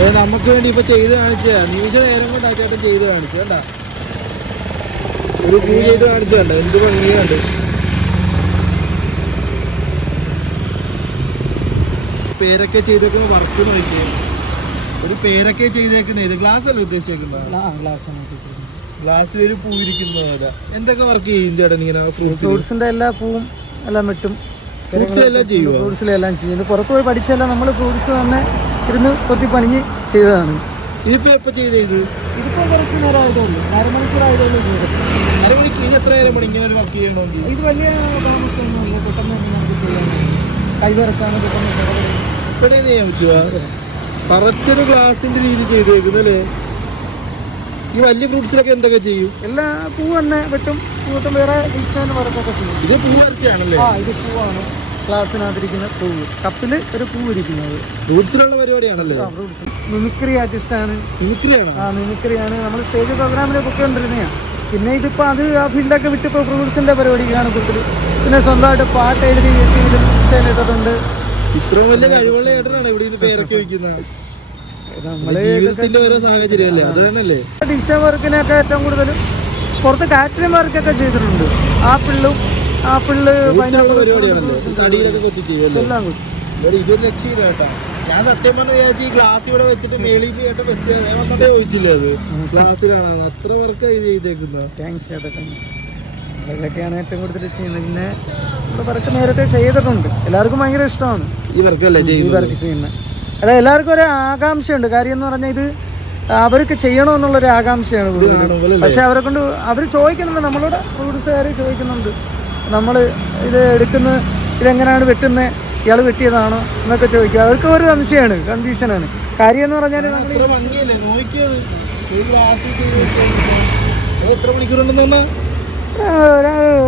ഏ, നമുക്ക് വേണ്ടി ഇപ്പൊ ചെയ്ത് കാണിച്ച നിമിഷ നേരം കൊണ്ട് ആ ചേട്ടൻ ചെയ്ത് കാണിച്ചു കണ്ട? ഒരു പൂ ചെയ്ത് കാണിച്ചു കണ്ട? എന്ത് ഭംഗിയുണ്ട്. പേരൊക്കെ ചെയ്തേക്കുന്ന വർക്ക് നോക്കിയേ ഒരു പേരൊക്കെ ചെയ്തേക്കുന്നേ ഇത് ഗ്ലാസ് അല്ല ഉദ്ദേശിക്കുന്നത്. ഗ്ലാസ്സിൽ ഒരു പൂ എന്തൊക്കെ വർക്ക് ചെയ്യും ചേട്ടൻ ഇങ്ങനെ ഫ്രൂട്ട്സ് ഫ്രൂട്ട്സിന്റെ എല്ലാ പൂവും എല്ലാം വെട്ടും ഫ്രൂട്ട്സിലെല്ലാം ചെയ്യുന്നത് പുറത്തു പോയി പഠിച്ചല്ല നമ്മൾ ഫ്രൂട്ട്സ് തന്നെ ഇരുന്ന് കൊത്തി പണിഞ്ഞ് ചെയ്തതാണ്. ഇതിപ്പോ എപ്പോ ചെയ്ത് ഇത്? ഇതിപ്പോ കുറച്ച് നേരം ആയതുകൊണ്ട് അരമണിക്കൂർ ആയതുകൊണ്ട് ചെയ്തത്. അരമണിക്ക് ഇനി എത്ര നേരം പണി ഇങ്ങനെ ഒരു വർക്ക് ചെയ്യണമെങ്കിൽ? ഇത് വലിയ താമസമൊന്നുമില്ല. പെട്ടെന്ന് തന്നെ നമുക്ക് ചെയ്യാൻ കൈവിറക്കാണ് പെട്ടെന്ന് ചെറുത് ഇപ്പഴേ ചെയ്യാൻ പറ്റുക കറക്റ്റ് ഗ്ലാസിന്റെ രീതി ചെയ്തേക്കുന്നല്ലേ ഈ വലിയ ഫ്രൂട്ട്സിലൊക്കെ എന്തൊക്കെ ചെയ്യും? എല്ലാ പൂ തന്നെ വെട്ടും. പൂട്ടും വേറെ ഡിസൈൻ വർക്കൊക്കെ ചെയ്യും. ഇത് പൂ വരച്ചാണല്ലേ ആ ഇത് പൂവാണ്. ഗ്ലാസ്സിനകത്തിരിക്കുന്ന പൂവ്. കപ്പിൽ ഒരു പൂവ് ഇരിക്കുന്നത്. ഫ്രൂട്ട്സിലുള്ള പരിപാടിയാണല്ലോ. മിമിക്രി ആർട്ടിസ്റ്റ് ആണ് മിമിക്രിയാണോ? ആ മിമിക്രിയാണ്. നമ്മൾ സ്റ്റേജ് പ്രോഗ്രാമിൽ കൊണ്ടിരുന്നതാണ് പിന്നെ ഇതിപ്പോൾ അത് ആ ഫീൽഡൊക്കെ വിട്ടിപ്പോൾ ഫ്രൂട്ട്സിന്റെ പരിപാടിക്കാണ് കൂടുതൽ പിന്നെ സ്വന്തമായിട്ട് പാട്ട് എഴുതി ഇതിലും സ്റ്റൈൽ ഇട്ടിട്ടുണ്ട് ഇത്രയും വലിയ കഴിവുള്ള ഇവിടെ ഇത് പേരൊക്കെ വയ്ക്കുന്നത് ഡിസൈൻ വർക്കിനൊക്കെ ഏറ്റവും കൂടുതൽ പുറത്ത് കാറ്ററിംഗ് വർക്കൊക്കെ ചെയ്തിട്ടുണ്ട്. ആപ്പിളിലും ആപ്പിളിൽ പൈനാപ്പിൾ എല്ലാം ഞാൻ സത്യം പറഞ്ഞ വിചാരിച്ചു ഈ ഗ്ലാസ് ഇവിടെ വെച്ചിട്ട് മേളിൽ ചേട്ടൻ വെച്ച് ഞാൻ വന്നിട്ടേ ചോദിച്ചില്ലേ അത്? ഗ്ലാസ്സിലാണ് അത്ര വർക്ക് ചെയ്തേക്കുന്നത് താങ്ക്സ് ചേട്ടാ താങ്ക്സ് ഇതൊക്കെയാണ് ഏറ്റവും കൂടുതൽ ചെയ്യുന്നത്. പിന്നെ വർക്ക് നേരത്തെ ചെയ്തിട്ടുണ്ട്. എല്ലാവർക്കും ഭയങ്കര ഇഷ്ടമാണ്. ഈ വർക്ക് ചെയ്യുന്നത്? അല്ല എല്ലാവർക്കും ഒരു ആകാംക്ഷയുണ്ട്. കാര്യം എന്ന് പറഞ്ഞാൽ ഇത് അവർക്ക് ചെയ്യണമെന്നുള്ളൊരു ആകാംക്ഷയാണ് കൂടുതൽ? പക്ഷെ അവരെ കൊണ്ട് അവർ ചോദിക്കുന്നുണ്ട്. നമ്മളോട് ഫ്രൂട്ട്സുകാർ ചോദിക്കുന്നുണ്ട്. നമ്മൾ ഇത് എടുക്കുന്ന ഇതെങ്ങനെയാണ് വെട്ടുന്നത് ഇയാൾ വെട്ടിയതാണോ എന്നൊക്കെ ചോദിക്കുക. അവർക്ക് ഒരു സംശയമാണ് കൺഫ്യൂഷനാണ് കാര്യം എന്ന് പറഞ്ഞാൽ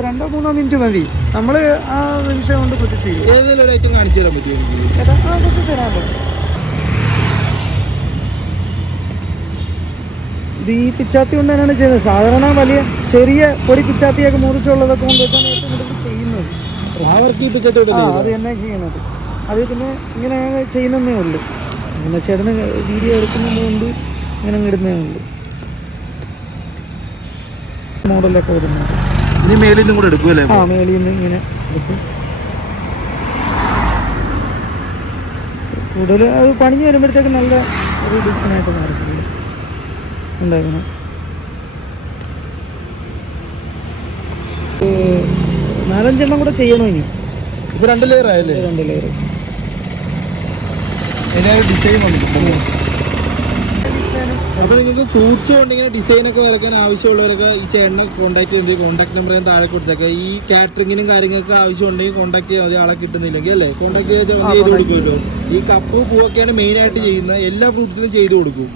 രണ്ടോ മൂന്നോ മിനിറ്റ് മതി. നമ്മൾ ആ നിമിഷം കൊണ്ട് കുത്തിത്തീരും. ഏതെങ്കിലും ഒരു ഐറ്റം കാണിച്ചു തരാൻ പറ്റുമോ കുത്തിത്തരാൻ പറ്റും ഇത് ഈ പിച്ചാത്തി കൊണ്ട് തന്നെയാണ് ചെയ്യുന്നത്. സാധാരണ വലിയ ചെറിയ പൊടി പിച്ചാത്തിയൊക്കെ മുറിച്ചുള്ളതൊക്കെ കൊണ്ടിട്ടാണ് ഏറ്റവും കൂടുതൽ ചെയ്യുന്നത്. ഈ ആ അത് തന്നെ ചെയ്യണത് അത് പിന്നെ ഇങ്ങനെ ചെയ്യുന്നതേ ഉള്ളൂ. അങ്ങനെ ചേട്ടന് വീഡിയോ എടുക്കുന്നത് കൊണ്ട് ഇങ്ങനെ ഇടുന്നേ ഉള്ളൂ. മോഡലൊക്കെ വരുന്നത്. ഇനി മേലിൽ നിന്നും കൂടെ എടുക്കുമല്ലേ ആ മേളിൽ നിന്ന് ഇങ്ങനെ എടുക്കും. കൂടുതൽ അത് പണിഞ്ഞ് വരുമ്പോഴത്തേക്ക് നല്ല ഒരു ഡിസൈനായിട്ട് മാറിയിട്ടുണ്ട് ഉണ്ടാക്കണം ഏഹ് നാലഞ്ചെണ്ണം കൂടെ ചെയ്യണോ ഇനി? ഇപ്പൊ രണ്ട് ലെയർ ആയല്ലേ? രണ്ട് ലെയർ ഡിസൈൻ വന്നിട്ടുണ്ട് അപ്പൊ നിങ്ങൾക്ക് ഫ്രൂട്ട്സ് കൊണ്ട് ഇങ്ങനെ ഡിസൈൻ ഒക്കെ വരയ്ക്കാൻ ആവശ്യമുള്ളവരൊക്കെ ഈ ചേട്ടനെ കോൺടാക്ട് ചെയ്ത് കോൺടാക്ട് നമ്പർ ഞാൻ താഴെ കൊടുത്തേക്കാം. ഈ കാറ്ററിങ്ങിനും കാര്യങ്ങൾക്ക് ആവശ്യം ഉണ്ടെങ്കിൽ കോൺടാക്ട് ചെയ്യാൻ മതി ആളെ കിട്ടുന്നില്ലെങ്കിൽ അല്ലേ? കോൺടാക്ട് ചെയ്ത് ചെയ്ത് കൊടുക്കുമല്ലോ. ഈ കപ്പ് പൂവൊക്കെയാണ് മെയിൻ ആയിട്ട് ചെയ്യുന്നത്. എല്ലാ ഫ്രൂട്ട്സിനും ചെയ്ത് കൊടുക്കും.